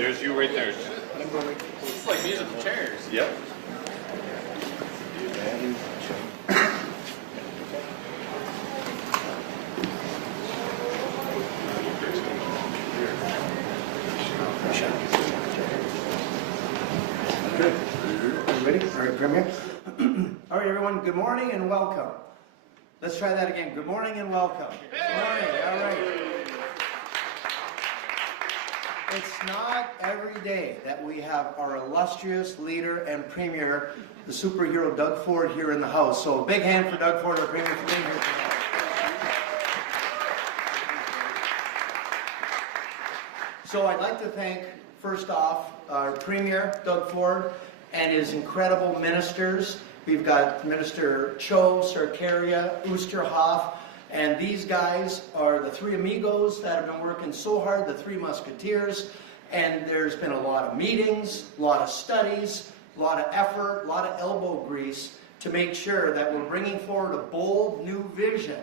There's you right there. It's like musical chairs. Yep. Good. Are you ready? All right, Premier. All right, everyone, good morning and welcome. Let's try that again. Good morning and welcome. Good morning. All right. It's not every day that we have our illustrious leader and Premier, the superhero Doug Ford, here in the house. So a big hand for Doug Ford, our Premier, for being here tonight. So I'd like to thank, first off, our Premier, Doug Ford, and his incredible ministers. We've got Minister Cho, Sarkaria, Oosterhoff, and these guys are the three amigos that have been working so hard, the three musketeers, and there's been a lot of meetings, a lot of studies, a lot of effort, a lot of elbow grease to make sure that we're bringing forward a bold new vision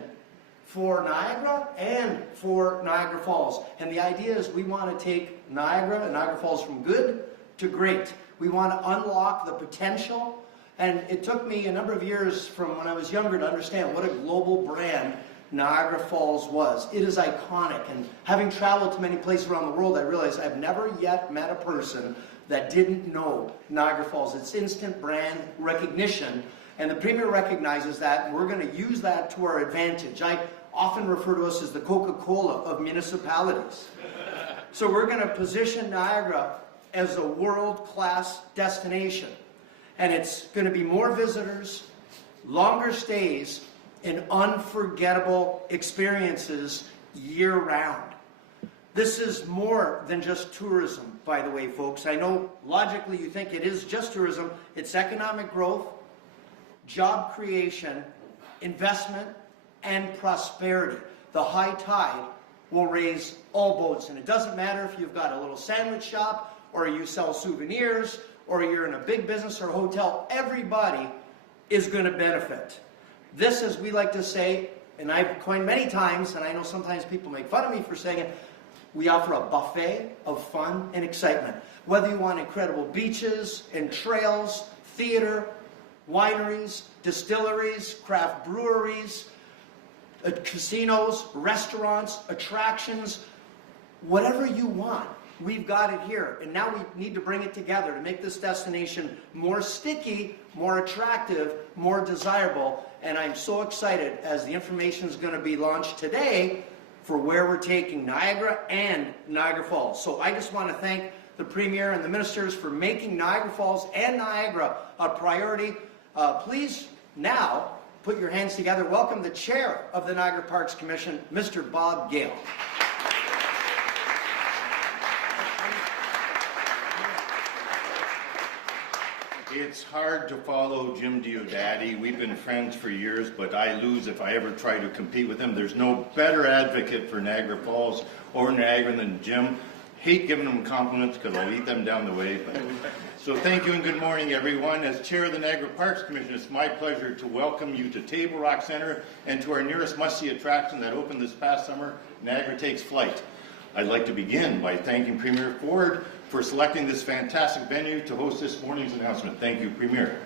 for Niagara and for Niagara Falls. And the idea is we want to take Niagara and Niagara Falls from good to great. We want to unlock the potential. And it took me a number of years from when I was younger to understand what a global brand Niagara Falls was. It is iconic. And having traveled to many places around the world, I realized I've never yet met a person that didn't know Niagara Falls. It's instant brand recognition. And the Premier recognizes that, and we're going to use that to our advantage. I often refer to us as the Coca-Cola of municipalities. So we're going to position Niagara as a world-class destination. And it's going to be more visitors, longer stays, and unforgettable experiences year-round. This is more than just tourism, by the way, folks. I know logically you think it is just tourism. It's economic growth, job creation, investment, and prosperity. The high tide will raise all boats, and it doesn't matter if you've got a little sandwich shop, or you sell souvenirs, or you're in a big business or hotel. Everybody is going to benefit. This, as we like to say, and I've coined many times, and I know sometimes people make fun of me for saying it, we offer a buffet of fun and excitement. Whether you want incredible beaches and trails, theater, wineries, distilleries, craft breweries, casinos, restaurants, attractions, whatever you want, we've got it here. And now we need to bring it together to make this destination more sticky, more attractive, more desirable. And I'm so excited as the information is going to be launched today for where we're taking Niagara and Niagara Falls. So I just want to thank the Premier and the ministers for making Niagara Falls and Niagara a priority. Please now put your hands together. Welcome the Chair of the Niagara Parks Commission, Mr. Bob Gale. It's hard to follow Jim Diodati. We've been friends for years, but I lose if I ever try to compete with him. There's no better advocate for Niagara Falls or Niagara than Jim. Hate giving him compliments because I'll eat them down the way. But. So thank you and good morning, everyone. As Chair of the Niagara Parks Commission, it's my pleasure to welcome you to Table Rock Center and to our nearest must-see attraction that opened this past summer, Niagara Takes Flight. I'd like to begin by thanking Premier Ford for selecting this fantastic venue to host this morning's announcement. Thank you, Premier.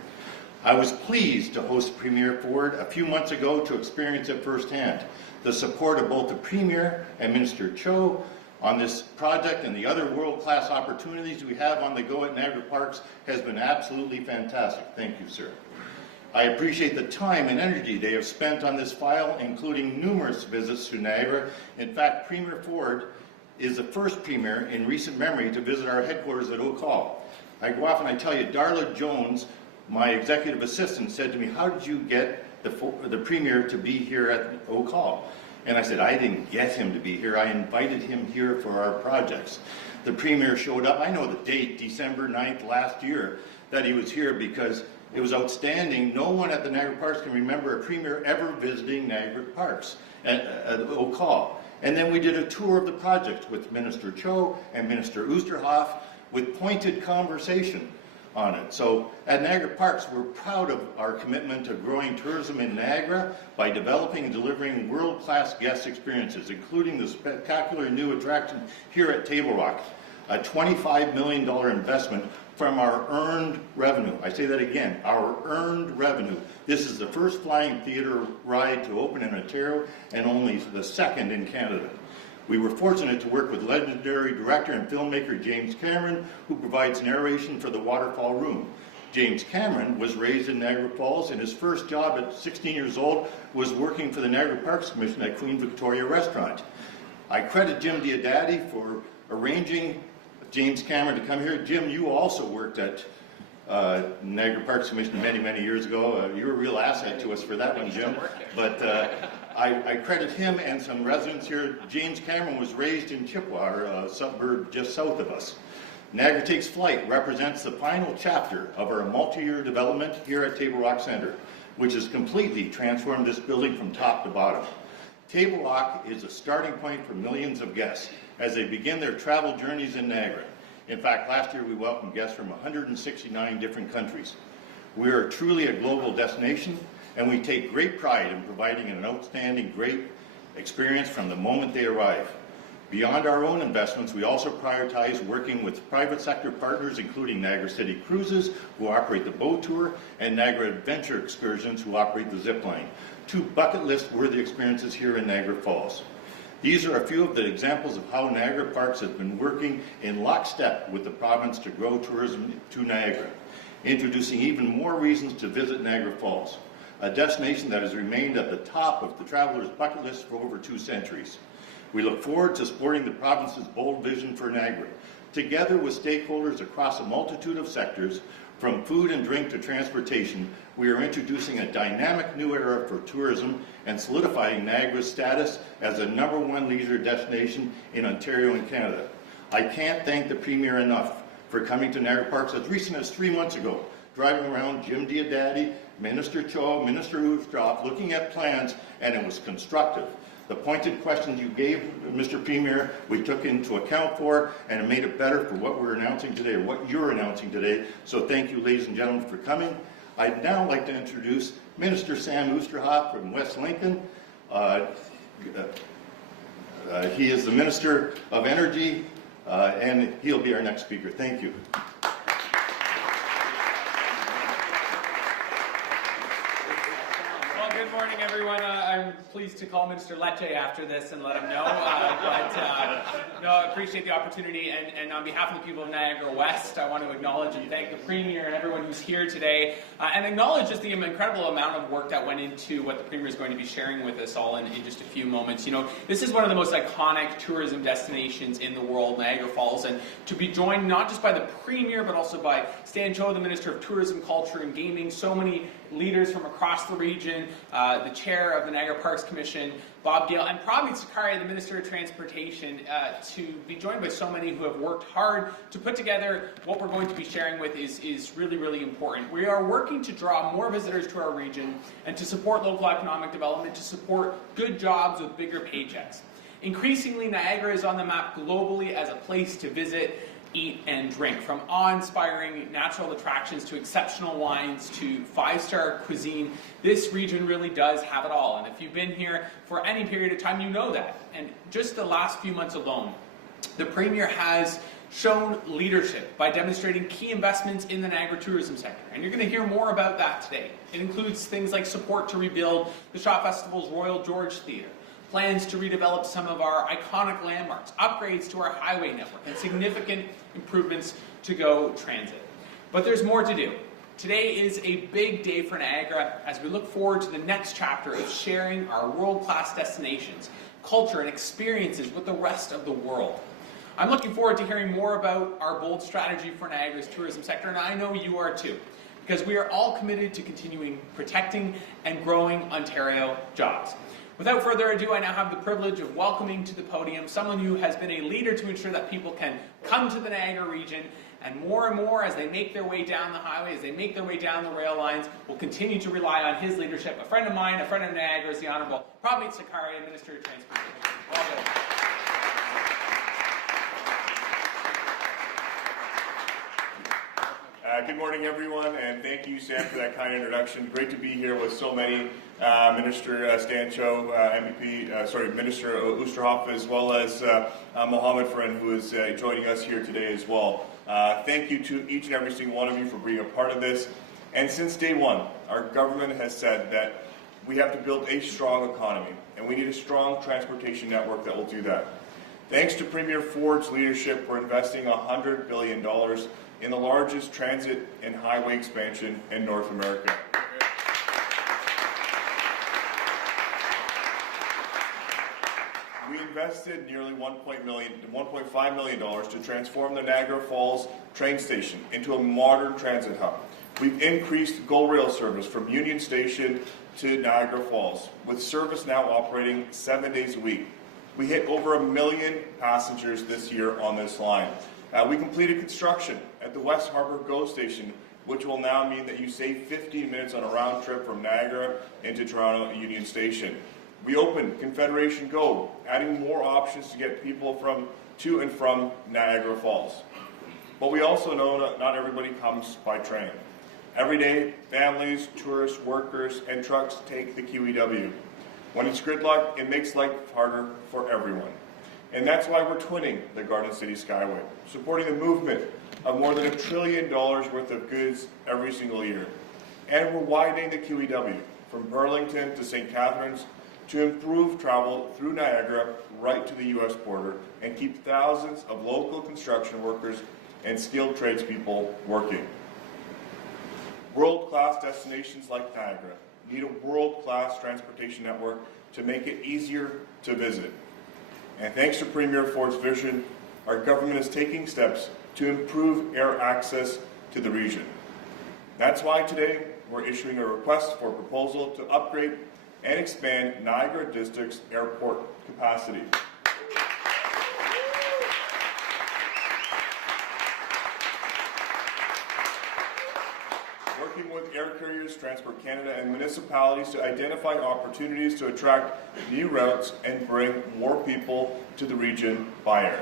I was pleased to host Premier Ford a few months ago to experience it firsthand. The support of both the Premier and Minister Cho on this project and the other world-class opportunities we have on the go at Niagara Parks has been absolutely fantastic. Thank you, sir. I appreciate the time and energy they have spent on this file, including numerous visits to Niagara. In fact, Premier Ford is the first Premier in recent memory to visit our headquarters at Oak Hall. I go off and I tell you, Darla Jones, my executive assistant, said to me, how did you get the Premier to be here at Oak Hall? And I said, I didn't get him to be here, I invited him here for our projects. The Premier showed up, I know the date, December 9th last year, that he was here because it was outstanding. No one at the Niagara Parks can remember a Premier ever visiting Niagara Parks at Oak Hall. And then we did a tour of the project with Minister Cho and Minister Oosterhoff with pointed conversation on it. So at Niagara Parks, we're proud of our commitment to growing tourism in Niagara by developing and delivering world-class guest experiences, including the spectacular new attraction here at Table Rock. a $25 million investment from our earned revenue. I say that again, our earned revenue. This is the first flying theater ride to open in Ontario and only the second in Canada. We were fortunate to work with legendary director and filmmaker James Cameron, who provides narration for the Waterfall Room. James Cameron was raised in Niagara Falls, and his first job at 16 years old was working for the Niagara Parks Commission at Queen Victoria Restaurant. I credit Jim Diodati for arranging James Cameron to come here. Jim, you also worked at Niagara Parks Commission many, many years ago. You were a real asset to us for that one, Jim. But I credit him and some residents here. James Cameron was raised in Chippewa, a suburb just south of us. Niagara Takes Flight represents the final chapter of our multi-year development here at Table Rock Centre, which has completely transformed this building from top to bottom. Table Rock is a starting point for millions of guests as they begin their travel journeys in Niagara. In fact, last year we welcomed guests from 169 different countries. We are truly a global destination, and we take great pride in providing an outstanding, great experience from the moment they arrive. Beyond our own investments, we also prioritize working with private sector partners, including Niagara City Cruises, who operate the boat tour, and Niagara Adventure Excursions, who operate the zip line. Two bucket list worthy experiences here in Niagara Falls. These are a few of the examples of how Niagara Parks has been working in lockstep with the province to grow tourism to Niagara, introducing even more reasons to visit Niagara Falls, a destination that has remained at the top of the traveler's bucket list for over 2 centuries. We look forward to supporting the province's bold vision for Niagara. Together with stakeholders across a multitude of sectors, from food and drink to transportation, we are introducing a dynamic new era for tourism and solidifying Niagara's status as the #1 leisure destination in Ontario and Canada. I can't thank the Premier enough for coming to Niagara Parks as recent as 3 months ago, driving around Jim Diodati, Minister Cho, Minister Ustroff, looking at plans, and it was constructive. The pointed questions you gave, Mr. Premier, we took into account for, and it made it better for what we're announcing today, or what you're announcing today. So thank you, ladies and gentlemen, for coming. I'd now like to introduce Minister Sam Oosterhoff from West Lincoln. He is the Minister of Energy, and he'll be our next speaker. Thank you. Good morning, everyone. I'm pleased to call Minister Lecce after this and let him know. No, I appreciate the opportunity. And on behalf of the people of Niagara West, I want to acknowledge and thank the Premier and everyone who's here today, and acknowledge just the incredible amount of work that went into what the Premier is going to be sharing with us all in just a few moments. You know, this is one of the most iconic tourism destinations in the world, Niagara Falls, and to be joined not just by the Premier, but also by Stan Cho, the Minister of Tourism, Culture and Gaming, so many leaders from across the region, the chair of the Niagara Parks Commission, Bob Gale, and Pramit Sakaria, the Minister of Transportation, to be joined by so many who have worked hard to put together what we're going to be sharing with is really, really important. We are working to draw more visitors to our region and to support local economic development, to support good jobs with bigger paychecks. Increasingly, Niagara is on the map globally as a place to visit, eat and drink, from awe-inspiring natural attractions to exceptional wines to 5-star cuisine. This region really does have it all, and if you've been here for any period of time, you know that. And just the last few months alone, the Premier has shown leadership by demonstrating key investments in the Niagara tourism sector, and you're going to hear more about that today. It includes things like support to rebuild the Shaw Festival's Royal George Theatre, plans to redevelop some of our iconic landmarks, upgrades to our highway network, and significant improvements to GO Transit. But there's more to do. Today is a big day for Niagara as we look forward to the next chapter of sharing our world-class destinations, culture, and experiences with the rest of the world. I'm looking forward to hearing more about our bold strategy for Niagara's tourism sector, and I know you are too, because we are all committed to continuing protecting and growing Ontario jobs. Without further ado, I now have the privilege of welcoming to the podium someone who has been a leader to ensure that people can come to the Niagara region, and more as they make their way down the highway, as they make their way down the rail lines, will continue to rely on his leadership. A friend of mine, a friend of Niagara's, the Honourable Pramit Sakaria, Minister of Transportation. Welcome. Good morning, everyone, and thank you, Sam, for that kind introduction. Great to be here with so many, Minister Stancho, Minister Oosterhoff, as well as Mohammed Friend, who is joining us here today as well. Thank you to each and every single one of you for being a part of this. And since day one, our government has said that we have to build a strong economy, and we need a strong transportation network that will do that. Thanks to Premier Ford's leadership, we're investing $100 billion in the largest transit and highway expansion in North America. We invested nearly $1.5 million to transform the Niagara Falls train station into a modern transit hub. We've increased GO Rail service from Union Station to Niagara Falls, with service now operating 7 days a week. We hit over 1 million passengers this year on this line. We completed construction at the West Harbour GO station, which will now mean that you save 15 minutes on a round trip from Niagara into Toronto Union Station. We opened Confederation GO, adding more options to get people to and from Niagara Falls. But we also know not everybody comes by train. Every day, families, tourists, workers, and trucks take the QEW. When it's gridlocked, it makes life harder for everyone. And that's why we're twinning the Garden City Skyway, supporting the movement of more than $1 trillion worth of goods every single year. And we're widening the QEW from Burlington to St. Catharines to improve travel through Niagara right to the U.S. border and keep thousands of local construction workers and skilled tradespeople working. World-class destinations like Niagara need a world-class transportation network to make it easier to visit. And thanks to Premier Ford's vision, our government is taking steps to improve air access to the region. That's why today we're issuing a request for proposal to upgrade and expand Niagara District's airport capacity. Working with Air Carriers, Transport Canada, and municipalities to identify opportunities to attract new routes and bring more people to the region by air.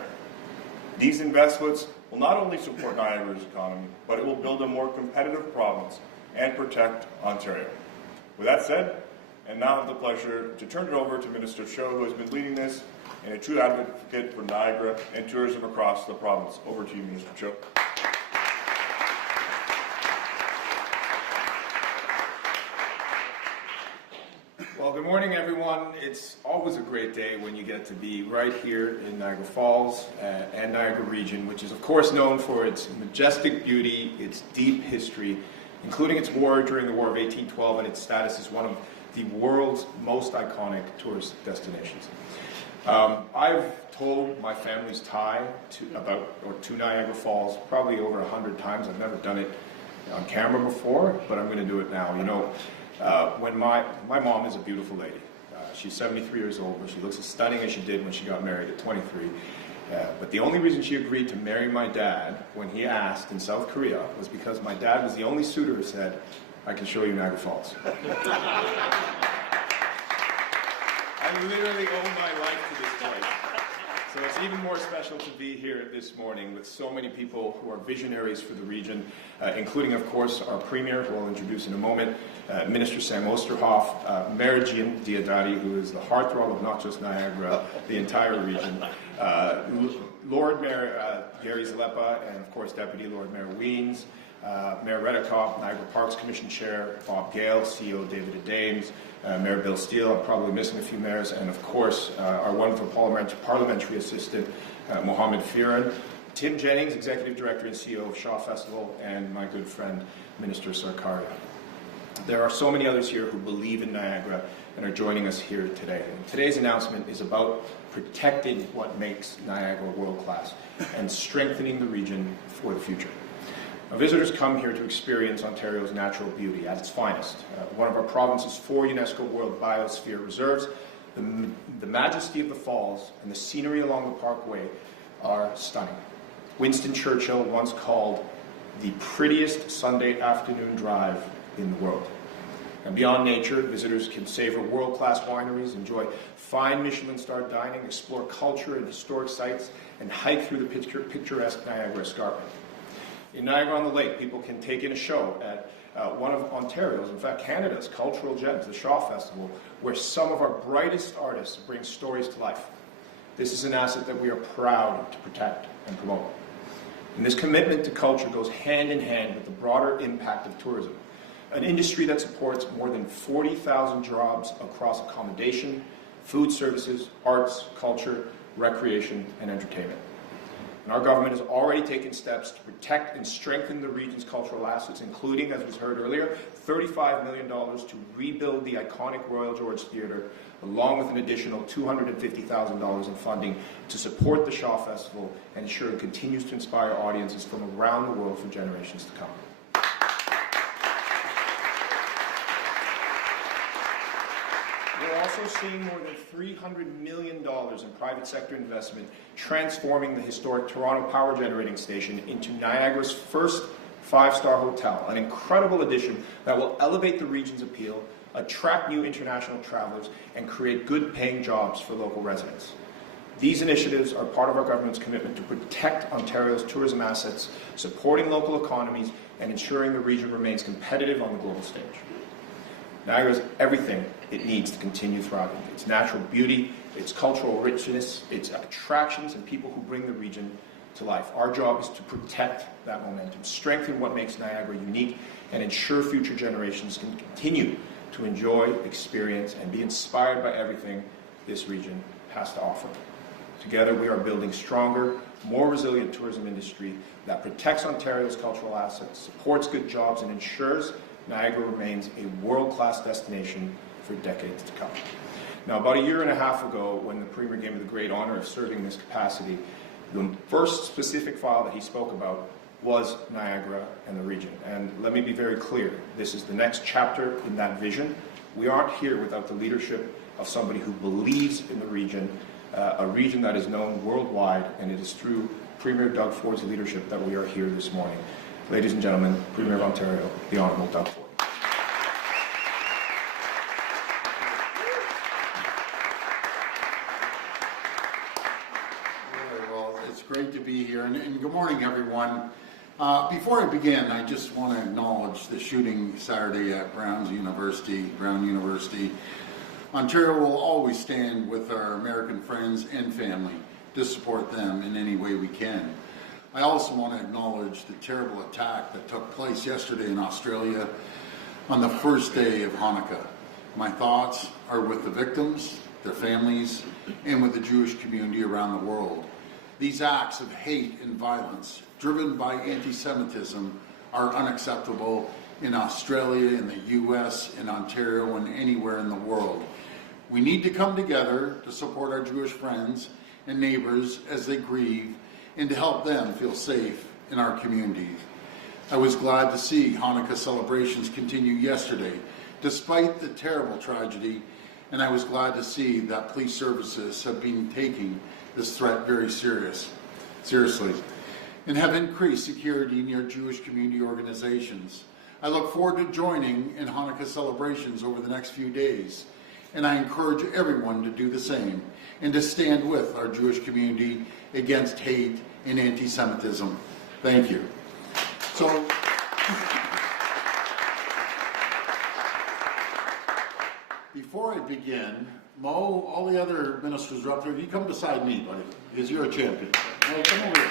These investments will not only support Niagara's economy, but it will build a more competitive province and protect Ontario. With that said, and now I have the pleasure to turn it over to Minister Cho, who has been leading this and a true advocate for Niagara and tourism across the province. Over to you, Minister Cho. Well, good morning, everyone. It's always a great day when you get to be right here in Niagara Falls and Niagara region, which is, of course, known for its majestic beauty, its deep history, including its war during the War of 1812 and its status as one of the world's most iconic tourist destinations. I've told my family's tie to Niagara Falls probably over 100 times. I've never done it on camera before, but I'm going to do it now. You know, when my mom is a beautiful lady. She's 73 years old, but she looks as stunning as she did when she got married at 23. But the only reason she agreed to marry my dad when he asked in South Korea was because my dad was the only suitor who said, "I can show you Niagara Falls." I literally owe my life to this place. So it's even more special to be here this morning with so many people who are visionaries for the region, including, of course, our Premier, who I'll introduce in a moment, Minister Sam Oosterhoff, Mayor Jim Diodati, who is the heartthrob of not just Niagara, the entire region, Lord Mayor Gary Zalepa, and, of course, Deputy Lord Mayor Weens, Mayor Redikoff, Niagara Parks Commission Chair Bob Gale, CEO David Adames, Mayor Bill Steele, I'm probably missing a few mayors, and of course our wonderful parliamentary assistant Mohammed Firan, Tim Jennings, Executive Director and CEO of Shaw Festival, and my good friend Minister Sarkaria. There are so many others here who believe in Niagara and are joining us here today. And today's announcement is about protecting what makes Niagara world-class and strengthening the region for the future. Now, visitors come here to experience Ontario's natural beauty at its finest. One of our province's 4 UNESCO World Biosphere Reserves, the majesty of the falls and the scenery along the parkway are stunning. Winston Churchill once called the prettiest Sunday afternoon drive in the world. And beyond nature, visitors can savor world-class wineries, enjoy fine Michelin-starred dining, explore culture and historic sites, and hike through the picturesque Niagara Escarpment. In Niagara-on-the-Lake, people can take in a show at one of Ontario's, in fact Canada's, cultural gems, the Shaw Festival, where some of our brightest artists bring stories to life. This is an asset that we are proud to protect and promote. And this commitment to culture goes hand in hand with the broader impact of tourism, an industry that supports more than 40,000 jobs across accommodation, food services, arts, culture, recreation, and entertainment. And our government has already taken steps to protect and strengthen the region's cultural assets, including, as was heard earlier, $35 million to rebuild the iconic Royal George Theatre, along with an additional $250,000 in funding to support the Shaw Festival and ensure it continues to inspire audiences from around the world for generations to come. We're also seeing more than $300 million in private sector investment transforming the historic Toronto Power Generating Station into Niagara's first five-star hotel, an incredible addition that will elevate the region's appeal, attract new international travelers, and create good-paying jobs for local residents. These initiatives are part of our government's commitment to protect Ontario's tourism assets, supporting local economies, and ensuring the region remains competitive on the global stage. Niagara is everything it needs to continue thriving. Its natural beauty, its cultural richness, its attractions, and people who bring the region to life. Our job is to protect that momentum, strengthen what makes Niagara unique, and ensure future generations can continue to enjoy, experience, and be inspired by everything this region has to offer. Together, we are building stronger, more resilient tourism industry that protects Ontario's cultural assets, supports good jobs, and ensures Niagara remains a world-class destination for decades to come. Now, about a year and a half ago, when the Premier gave me the great honor of serving in this capacity, the first specific file that he spoke about was Niagara and the region. And let me be very clear, this is the next chapter in that vision. We aren't here without the leadership of somebody who believes in the region, a region that is known worldwide, and it is through Premier Doug Ford's leadership that we are here this morning. Ladies and gentlemen, Premier of Ontario, the Honourable Doug Ford. Well, it's great to be here, and good morning, everyone. Before I begin, I just want to acknowledge the shooting Saturday at Brown University. Ontario will always stand with our American friends and family to support them in any way we can. I also want to acknowledge the terrible attack that took place yesterday in Australia on the first day of Hanukkah. My thoughts are with the victims, their families, and with the Jewish community around the world. These acts of hate and violence driven by anti-Semitism are unacceptable in Australia, in the US, in Ontario, and anywhere in the world. We need to come together to support our Jewish friends and neighbors as they grieve and to help them feel safe in our communities. I was glad to see Hanukkah celebrations continue yesterday, despite the terrible tragedy, and I was glad to see that police services have been taking this threat very seriously, and have increased security near Jewish community organizations. I look forward to joining in Hanukkah celebrations over the next few days, and I encourage everyone to do the same and to stand with our Jewish community against hate and anti-Semitism. Thank you. So, before I begin, Mo, all the other ministers are up there. You come beside me, buddy, because you're a champion. Mo, come over here.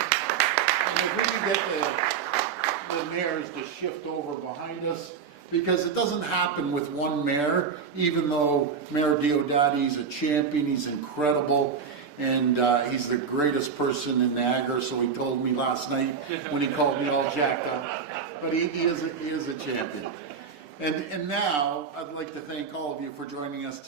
And if we can get the mayors to shift over behind us, because it doesn't happen with one mayor, even though Mayor Diodati's a champion, he's incredible, and he's the greatest person in Niagara, so he told me last night when he called me all jacked up. But he is a champion. And now, I'd like to thank all of you for joining us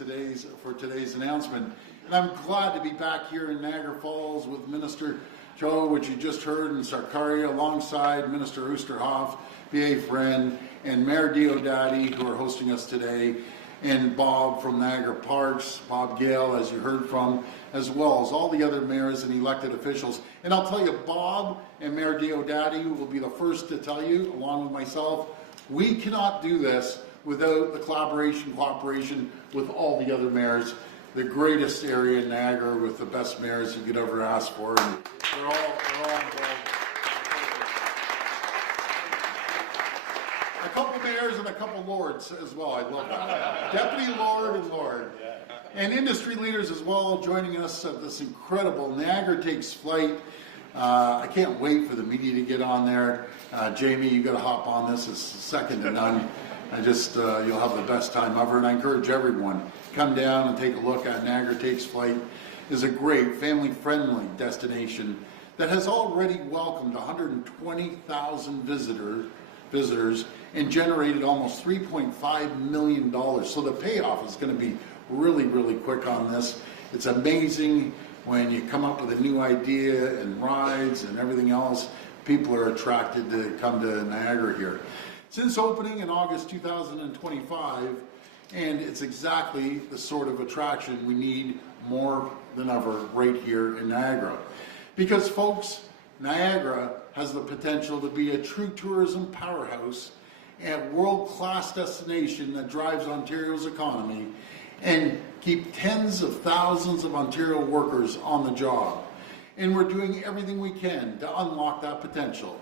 for today's announcement. And I'm glad to be back here in Niagara Falls with Minister Cho, which you just heard, and Sarkaria, alongside Minister Oosterhoff, BA Friend, and Mayor Diodati, who are hosting us today, and Bob from Niagara Parks, Bob Gale, as you heard from, as well as all the other mayors and elected officials. And I'll tell you, Bob and Mayor Diodati will be the first to tell you, along with myself, we cannot do this without the cooperation with all the other mayors. The greatest area in Niagara with the best mayors you could ever ask for. And they're all involved. couple mayors and a couple lords as well. I love that. Deputy Lord and Lord. And industry leaders as well joining us at this incredible Niagara Takes Flight. I can't wait for the media to get on there. Jamie, you got to hop on this. It's second to none. You'll have the best time ever. And I encourage everyone, come down and take a look at Niagara Takes Flight. It's a great family-friendly destination that has already welcomed 120,000 visitors and generated almost $3.5 million. So the payoff is going to be really, really quick on this. It's amazing when you come up with a new idea and rides and everything else, people are attracted to come to Niagara here. Since opening in August 2025, and it's exactly the sort of attraction we need more than ever right here in Niagara. Because folks, Niagara has the potential to be a true tourism powerhouse and world-class destination that drives Ontario's economy and keep tens of thousands of Ontario workers on the job. And we're doing everything we can to unlock that potential.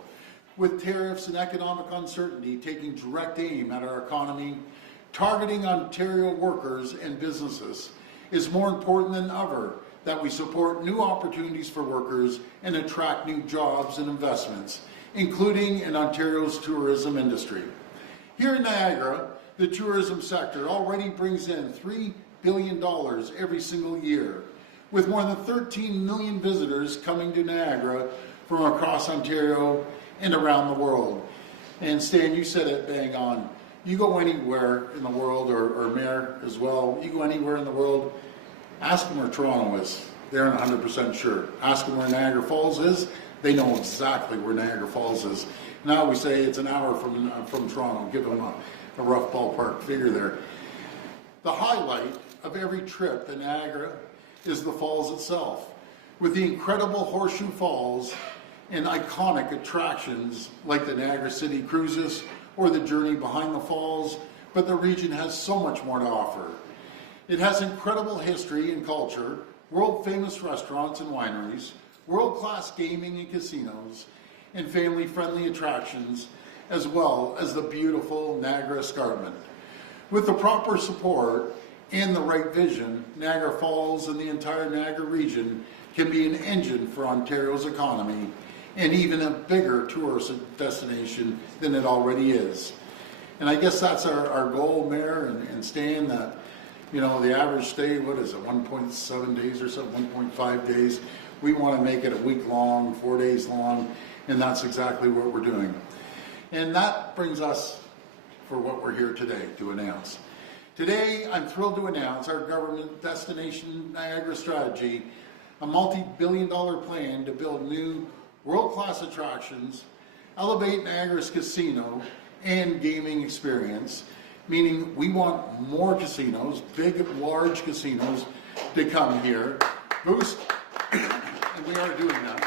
With tariffs and economic uncertainty taking direct aim at our economy, targeting Ontario workers and businesses is more important than ever that we support new opportunities for workers and attract new jobs and investments, including in Ontario's tourism industry. Here in Niagara, the tourism sector already brings in $3 billion every single year, with more than 13 million visitors coming to Niagara from across Ontario and around the world. And Stan, you said it bang on. You go anywhere in the world, or Mayor as well, you go anywhere in the world, ask them where Toronto is. They're 100% sure. Ask them where Niagara Falls is. They know exactly where Niagara Falls is. Now we say it's an hour from Toronto. Give them a rough ballpark figure there. The highlight of every trip to Niagara is the falls itself, with the incredible Horseshoe Falls and iconic attractions like the Niagara City Cruises or the journey behind the falls, but the region has so much more to offer. It has incredible history and culture, world-famous restaurants and wineries, world-class gaming and casinos, and family-friendly attractions, as well as the beautiful Niagara Escarpment. With the proper support and the right vision, Niagara Falls and the entire Niagara region can be an engine for Ontario's economy and even a bigger tourist destination than it already is. And I guess that's our goal, Mayor and Stan, that the average stay, 1.7 days or so, 1.5 days. We want to make it a week long, 4 days long, and that's exactly what we're doing. And that brings us for what we're here today to announce. Today, I'm thrilled to announce our government Destination Niagara strategy, a multi-billion-dollar plan to build new world-class attractions, elevate Niagara's casino and gaming experience, meaning we want more casinos, big, large casinos, to come here, boost, and we are doing that.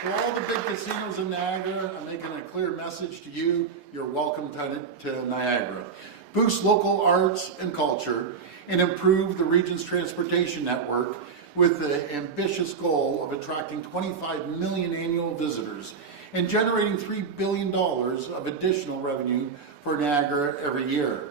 For all the big casinos in Niagara, I'm making a clear message to you, you're welcome to Niagara. Boost local arts and culture, and improve the region's transportation network with the ambitious goal of attracting 25 million annual visitors and generating $3 billion of additional revenue for Niagara every year.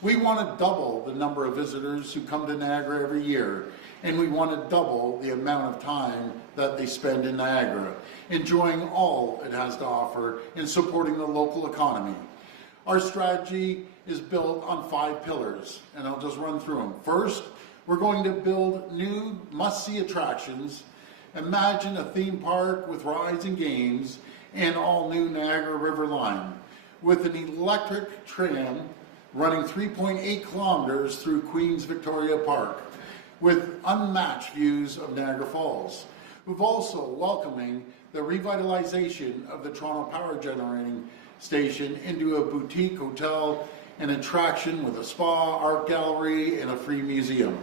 We want to double the number of visitors who come to Niagara every year, and we want to double the amount of time that they spend in Niagara, enjoying all it has to offer and supporting the local economy. Our strategy is built on 5 pillars, and I'll just run through them. First, we're going to build new must-see attractions. Imagine a theme park with rides and games and all-new Niagara River line, with an electric tram running 3.8 kilometers through Queen's Victoria Park, with unmatched views of Niagara Falls. We've also welcoming the revitalization of the Toronto Power Generating Station into a boutique hotel, an attraction with a spa, art gallery, and a free museum.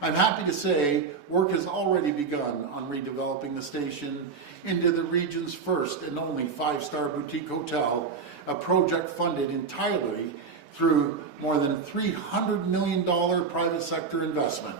I'm happy to say work has already begun on redeveloping the station into the region's first and only 5-star boutique hotel, a project funded entirely through more than $300 million private sector investment.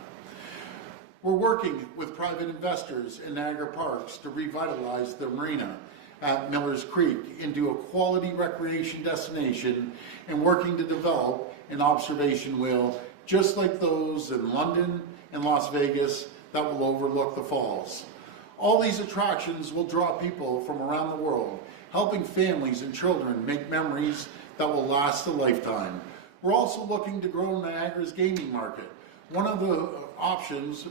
We're working with private investors in Niagara Parks to revitalize the marina, at Miller's Creek into a quality recreation destination and working to develop an observation wheel just like those in London and Las Vegas that will overlook the falls. All these attractions will draw people from around the world, helping families and children make memories that will last a lifetime. We're also looking to grow Niagara's gaming market. One of the options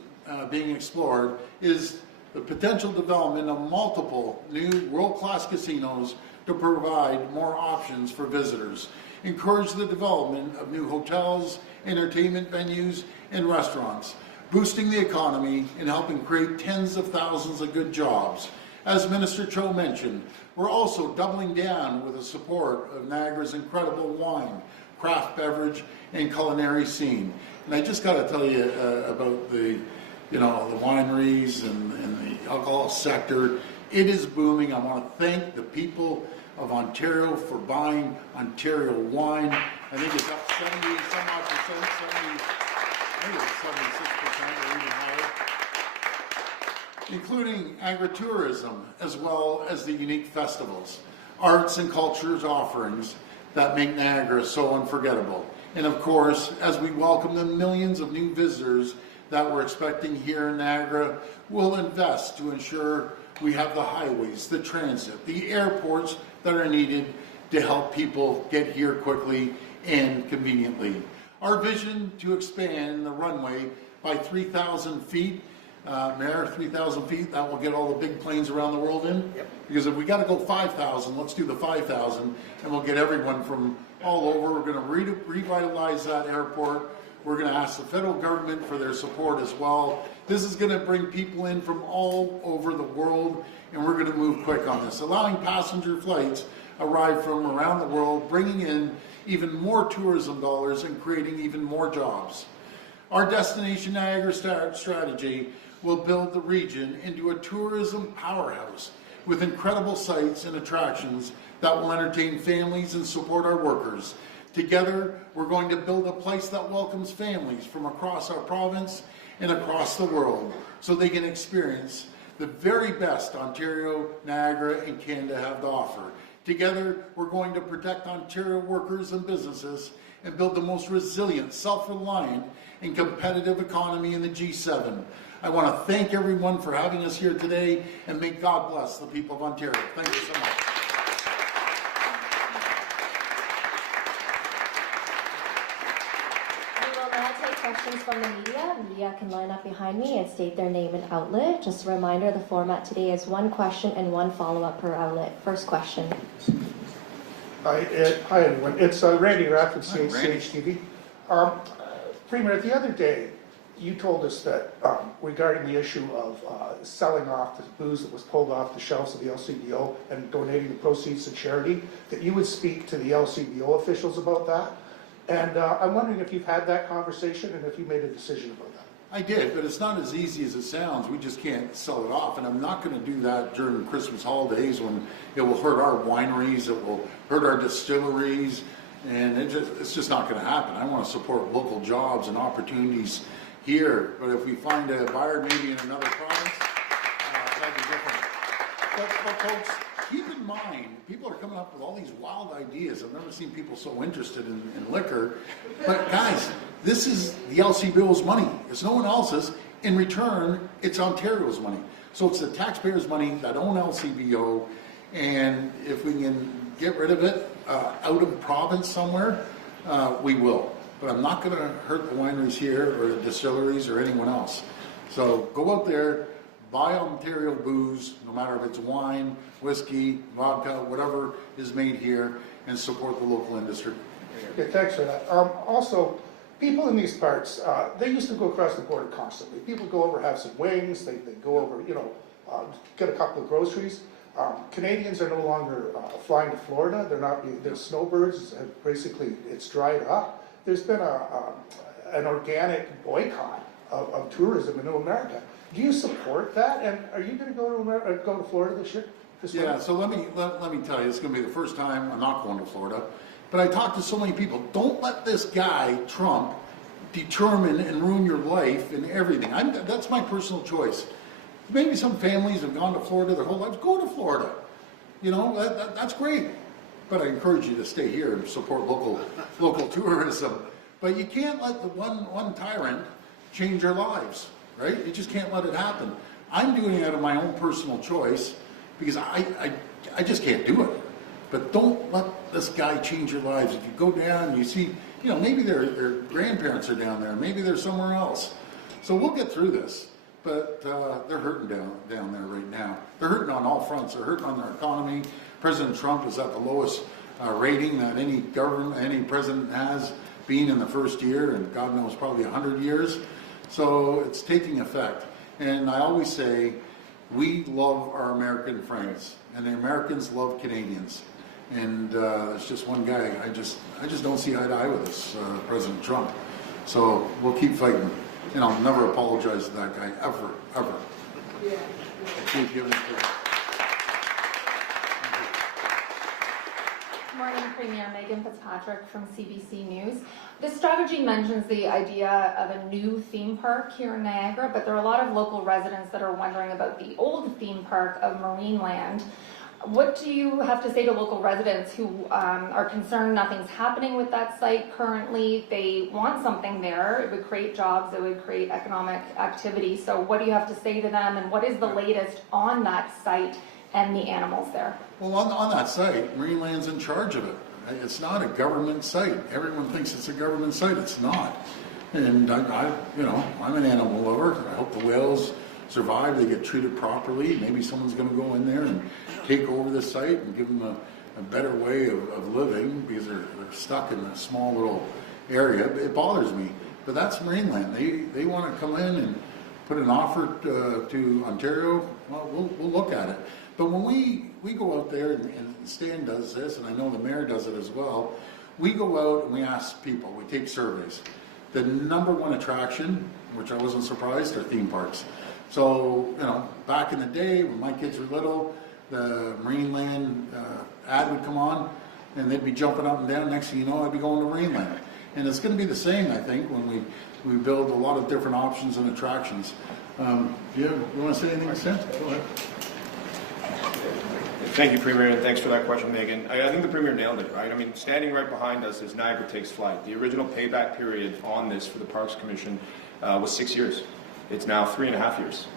being explored is the potential development of multiple new world-class casinos to provide more options for visitors, encourage the development of new hotels, entertainment venues, and restaurants, boosting the economy and helping create tens of thousands of good jobs. As Minister Cho mentioned, we're also doubling down with the support of Niagara's incredible wine, craft beverage, and culinary scene. And I just got to tell you about the wineries and the alcohol sector. It is booming. I want to thank the people of Ontario for buying Ontario wine. I think it's up 70 some odd percent, I think it's 76% or even higher, including agritourism as well as the unique festivals, arts and cultures offerings that make Niagara so unforgettable. And of course, as we welcome the millions of new visitors that we're expecting here in Niagara, we'll invest to ensure we have the highways, the transit, the airports that are needed to help people get here quickly and conveniently. Our vision to expand the runway by 3,000 feet, Mayor, 3,000 feet, that will get all the big planes around the world in. Yep. Because if we got to go 5,000, let's do the 5,000, and we'll get everyone from all over. We're going to revitalize that airport. We're going to ask the federal government for their support as well. This is going to bring people in from all over the world, and we're going to move quick on this, allowing passenger flights arrive from around the world, bringing in even more tourism dollars and creating even more jobs. Our Destination Niagara strategy will build the region into a tourism powerhouse with incredible sites and attractions that will entertain families and support our workers. Together, we're going to build a place that welcomes families from across our province and across the world so they can experience the very best Ontario, Niagara, and Canada have to offer. Together, we're going to protect Ontario workers and businesses and build the most resilient, self-reliant, and competitive economy in the G7. I want to thank everyone for having us here today, and may God bless the people of Ontario. Thank you so much. We will now take questions from the media. Media can line up behind me and state their name and outlet. Just a reminder, the format today is one question and one follow-up per outlet. First question. Hi everyone. It's Randy Rafford, CHTV. Premier, the other day, you told us that regarding the issue of selling off the booze that was pulled off the shelves of the LCBO and donating the proceeds to charity, that you would speak to the LCBO officials about that. And I'm wondering if you've had that conversation and if you made a decision about that. I did, but it's not as easy as it sounds. We just can't sell it off, and I'm not going to do that during Christmas holidays when it will hurt our wineries, it will hurt our distilleries, and it's just not going to happen. I want to support local jobs and opportunities here, but if we find a buyer maybe in another province, that'd be different. But folks, keep in mind, people are coming up with all these wild ideas. I've never seen people so interested in liquor. But guys, this is the LCBO's money. It's no one else's. In return, it's Ontario's money. So it's the taxpayers' money that own LCBO. And if we can get rid of it out of province somewhere, we will. But I'm not going to hurt the wineries here or the distilleries or anyone else. So go out there, buy Ontario booze, no matter if it's wine, whiskey, vodka, whatever is made here, and support the local industry. Okay, thanks for that. Also, people in these parts, they used to go across the border constantly. People go over, have some wings, they go over, get a couple of groceries. Canadians are no longer flying to Florida. They're not. Their snowbirds, basically, it's dried up. There's been an organic boycott of tourism into America. Do you support that? And are you going to go to Florida this year? Yeah. So let me tell you, it's going to be the first time I'm not going to Florida. But I talked to so many people. Don't let this guy Trump determine and ruin your life and everything. That's my personal choice. Maybe some families have gone to Florida their whole lives. Go to Florida. you know, that's great. But I encourage you to stay here and support local tourism. But you can't let the one tyrant change our lives, right? You just can't let it happen. I'm doing it out of my own personal choice because I just can't do it. But don't let this guy change your lives. If you go down and you see, you know, maybe their grandparents are down there, maybe they're somewhere else. So we'll get through this. But they're hurting down there right now. They're hurting on all fronts. They're hurting on their economy. President Trump is at the lowest rating that any president has been in the first year, and God knows probably 100 years. So it's taking effect. And I always say, we love our American friends, and the Americans love Canadians. And there's just one guy, I just don't see eye to eye with this, President Trump. So we'll keep fighting. And I'll never apologize to that guy, ever, ever. Thank you. Morning, Premier. Megan Fitzpatrick from CBC News. This strategy mentions the idea of a new theme park here in Niagara, but there are a lot of local residents that are wondering about the old theme park of Marineland. What do you have to say to local residents who are concerned nothing's happening with that site currently? They want something there. It would create jobs. It would create economic activity. So what do you have to say to them, and what is the latest on that site and the animals there? Well, on that site, Marineland's in charge of it. It's not a government site. Everyone thinks it's a government site. It's not. And I'm an animal lover. I hope the whales survive. They get treated properly. Maybe someone's going to go in there and take over the site and give them a better way of living because they're stuck in a small little area. It bothers me. But that's Marineland. They want to come in and put an offer to Ontario. Well, we'll look at it. But when we go out there, and Stan does this, and I know the mayor does it as well, we go out and we ask people, we take surveys. The number one attraction, which I wasn't surprised, are theme parks. So, back in the day when my kids were little, the Marineland ad would come on, and they'd be jumping up and down. Next thing you know, I'd be going to Marineland. And it's going to be the same, I think, when we build a lot of different options and attractions. You want to say anything, Stan? Go ahead. Thank you, Premier, and thanks for that question, Megan. I think the Premier nailed it, right? I mean, standing right behind us is Niagara Takes Flight. The original payback period on this for the Parks Commission was 6 years. It's now 3.5 years.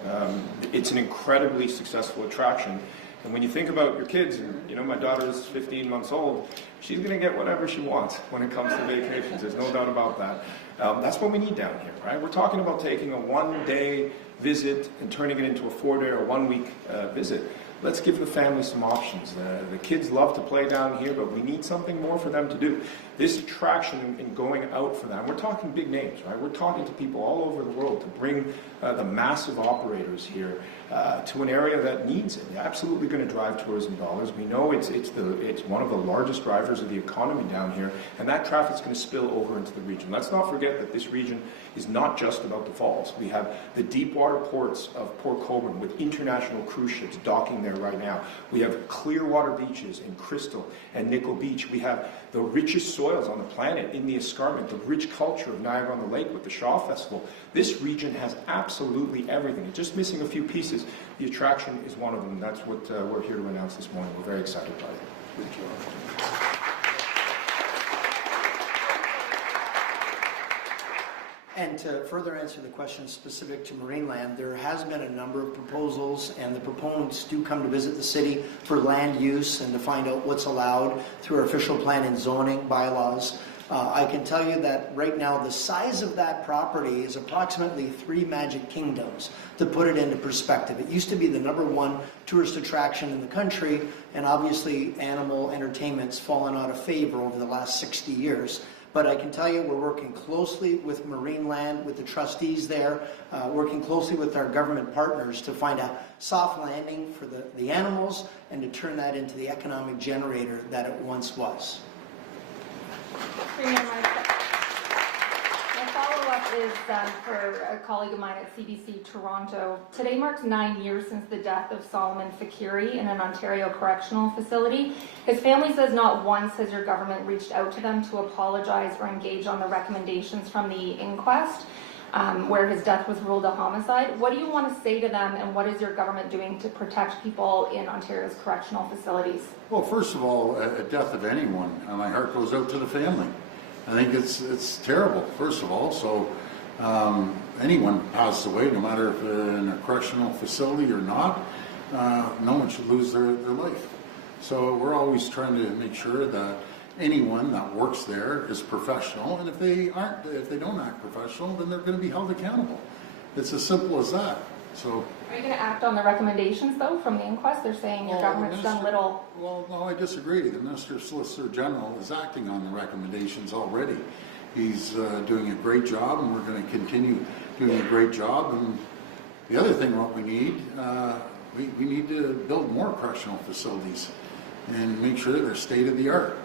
It's an incredibly successful attraction. And when you think about your kids, and my daughter is 15 months old, she's going to get whatever she wants when it comes to vacations. There's no doubt about that. That's what we need down here, right? We're talking about taking a one-day visit and turning it into a 4-day or 1-week visit. Let's give the family some options. The kids love to play down here, but we need something more for them to do. This attraction and going out for them, we're talking big names, right? We're talking to people all over the world to bring the massive operators here to an area that needs it. They're absolutely going to drive tourism dollars. We know it's one of the largest drivers of the economy down here, and that traffic's going to spill over into the region. Let's not forget that this region is not just about the falls. We have the deep water ports of Port Colborne with international cruise ships docking there right now. We have clear water beaches in Crystal and Nickel Beach. We have the richest soils on the planet in the escarpment, the rich culture of Niagara-on-the-Lake with the Shaw Festival. This region has absolutely everything. It's just missing a few pieces. The attraction is one of them. That's what we're here to announce this morning. We're very excited about it. Thank you. And to further answer the question specific to Marineland, there has been a number of proposals, and the proponents do come to visit the city for land use and to find out what's allowed through our official plan and zoning bylaws. I can tell you that right now the size of that property is approximately 3 Magic Kingdoms, to put it into perspective. It used to be the #1 tourist attraction in the country, and obviously animal entertainment's fallen out of favor over the last 60 years. But I can tell you we're working closely with Marineland, with the trustees there, working closely with our government partners to find a soft landing for the animals and to turn that into the economic generator that it once was. Premier, my follow-up is for a colleague of mine at CBC Toronto. Today marks 9 years since the death of Solomon Fakiri in an Ontario correctional facility. His family says not once has your government reached out to them to apologize or engage on the recommendations from the inquest. where his death was ruled a homicide. What do you want to say to them, and what is your government doing to protect people in Ontario's correctional facilities? Well, first of all, a death of anyone, my heart goes out to the family. I think it's terrible, first of all. So anyone passes away, no matter if in a correctional facility or not, no one should lose their life. So we're always trying to make sure that anyone that works there is professional, and if they don't act professional, then they're going to be held accountable. It's as simple as that. So, are you going to act on the recommendations, though, from the inquest? They're saying your government's done little. Well, no, I disagree. The Minister Solicitor General is acting on the recommendations already. He's doing a great job, and we're going to continue doing a great job. And the other thing, what we need, we need to build more correctional facilities and make sure they're state of the art.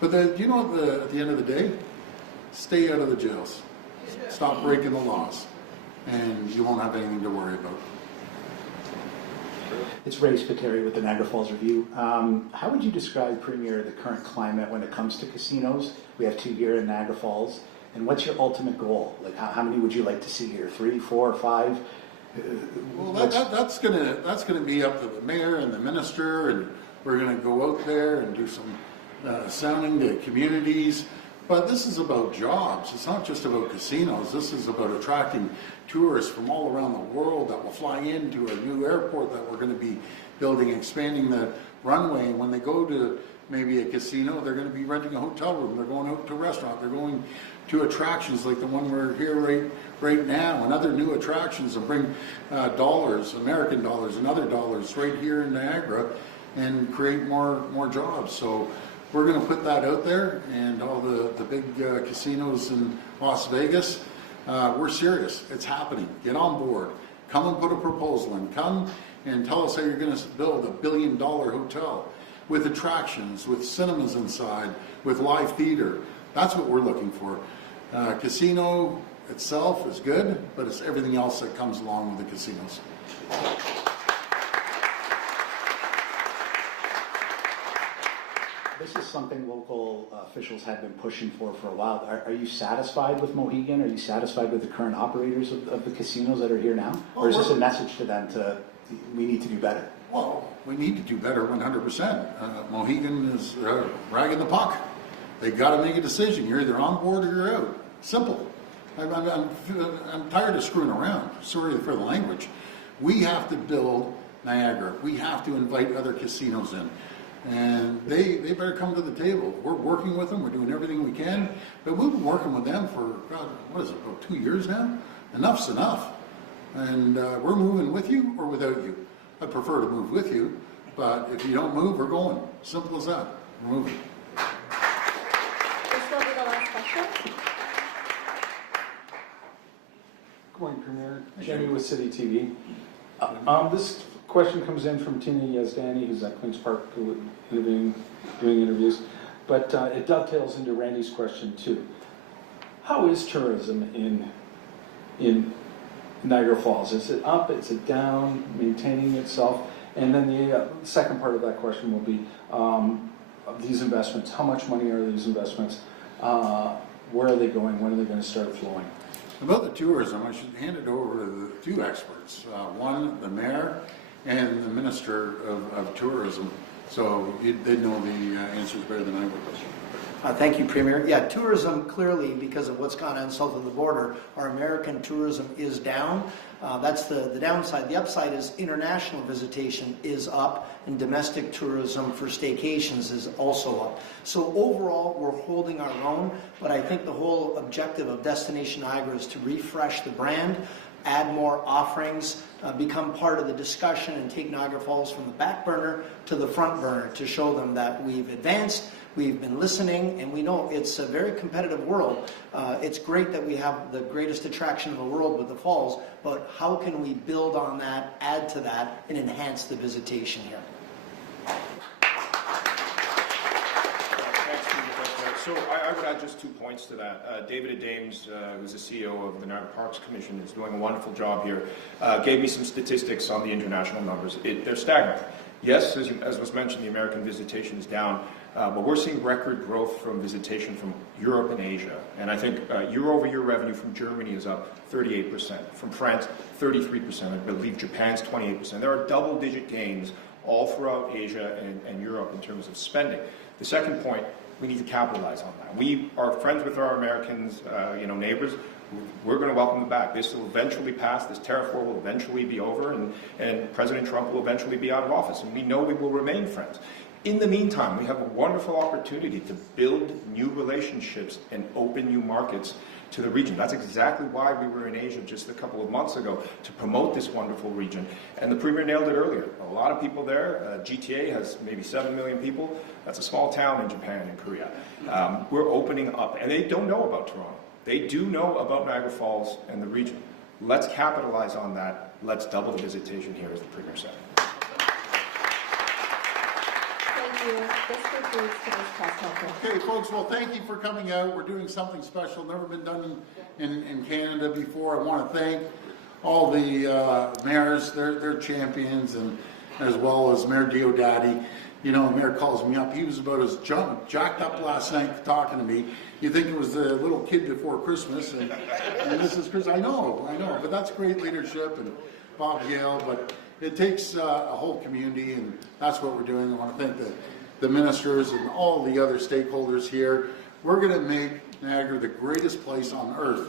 But at the end of the day, stay out of the jails. Stop breaking the laws, and you won't have anything to worry about. It's Ray Spiteri with the Niagara Falls Review. How would you describe, Premier, the current climate when it comes to casinos? We have 2 here in Niagara Falls. And what's your ultimate goal? Like, how many would you like to see here? 3, 4, 5? Well, that's gonna be up to the mayor and the minister, and we're gonna go out there and do some sounding to communities. But this is about jobs. It's not just about casinos. This is about attracting tourists from all around the world that will fly into a new airport that we're going to be building, expanding the runway. And when they go to maybe a casino, they're going to be renting a hotel room. They're going out to a restaurant. They're going to attractions like the one we're here right now, and other new attractions that bring dollars, American dollars and other dollars right here in Niagara and create more jobs. So we're going to put that out there, and all the big casinos in Las Vegas, we're serious. It's happening. Get on board. Come and put a proposal in. Come and tell us how you're going to build $1 billion hotel with attractions, with cinemas inside, with live theater. That's what we're looking for. Casino itself is good, but it's everything else that comes along with the casinos. This is something local officials have been pushing for a while. Are you satisfied with Mohegan? Are you satisfied with the current operators of the casinos that are here now? Or is this a message to them we need to do better? Well, we need to do better 100%. Mohegan is ragging the puck. They've got to make a decision. You're either on board or you're out. Simple. I'm tired of screwing around. Sorry for the language. We have to build Niagara. We have to invite other casinos in. And they better come to the table. We're working with them. We're doing everything we can. But we've been working with them for, God, what is it, about 2 years now? Enough's enough. And we're moving with you or without you. I prefer to move with you. But if you don't move, we're going. Simple as that. We're moving. This will be the last question. Good morning, Premier. Jimmy with City TV. This question comes in from Tina Yazdani, who's at Queen's Park living, doing interviews. But it dovetails into Randy's question, too. How is tourism in Niagara Falls? Is it up? Is it down? Maintaining itself? And then the second part of that question will be these investments. How much money are these investments? Where are they going? When are they going to start flowing? About the tourism, I should hand it over to the two experts. One, the mayor, and the Minister of Tourism. So they know the answers better than I would. Thank you, Premier. Yeah, tourism clearly, because of what's gone on south of the border, our American tourism is down. That's the downside. The upside is international visitation is up, and domestic tourism for staycations is also up. So overall, we're holding our own, but I think the whole objective of Destination Niagara is to refresh the brand, add more offerings, become part of the discussion, and take Niagara Falls from the back burner to the front burner to show them that we've advanced, we've been listening, and we know it's a very competitive world. It's great that we have the greatest attraction in the world with the falls, but how can we build on that, add to that, and enhance the visitation here? So I would add just 2 points to that. David Adames, who's the CEO of the Niagara Parks Commission, is doing a wonderful job here. Gave me some statistics on the international numbers. They're staggering. Yes, as was mentioned, the American visitation is down. But we're seeing record growth from visitation from Europe and Asia. And I think year-over-year revenue from Germany is up 38%, from France 33%, I believe Japan's 28%. There are double-digit gains all throughout Asia and Europe in terms of spending. The second point, we need to capitalize on that. We are friends with our Americans, neighbors. We're going to welcome them back. This will eventually pass. This tariff war will eventually be over, and President Trump will eventually be out of office. And we know we will remain friends. In the meantime, we have a wonderful opportunity to build new relationships and open new markets to the region. That's exactly why we were in Asia just a couple of months ago, to promote this wonderful region. And the Premier nailed it earlier. A lot of people there. GTA has maybe 7 million people. That's a small town in Japan and Korea. We're opening up, and they don't know about Toronto. They do know about Niagara Falls and the region. Let's capitalize on that. Let's double the visitation here, as the Premier said. Thank you. This concludes today's press conference. Okay, folks, well, thank you for coming out. We're doing something special, never been done in Canada before. I want to thank all the mayors, they're champions, and as well as Mayor Diodati. You know, Mayor calls me up. He was about as jacked up last night talking to me. You think it was the little kid before Christmas, and this is Chris. I know, but that's great leadership, and Bob Gale, but it takes a whole community, and that's what we're doing. I want to thank the ministers and all the other stakeholders here. We're going to make Niagara the greatest place on earth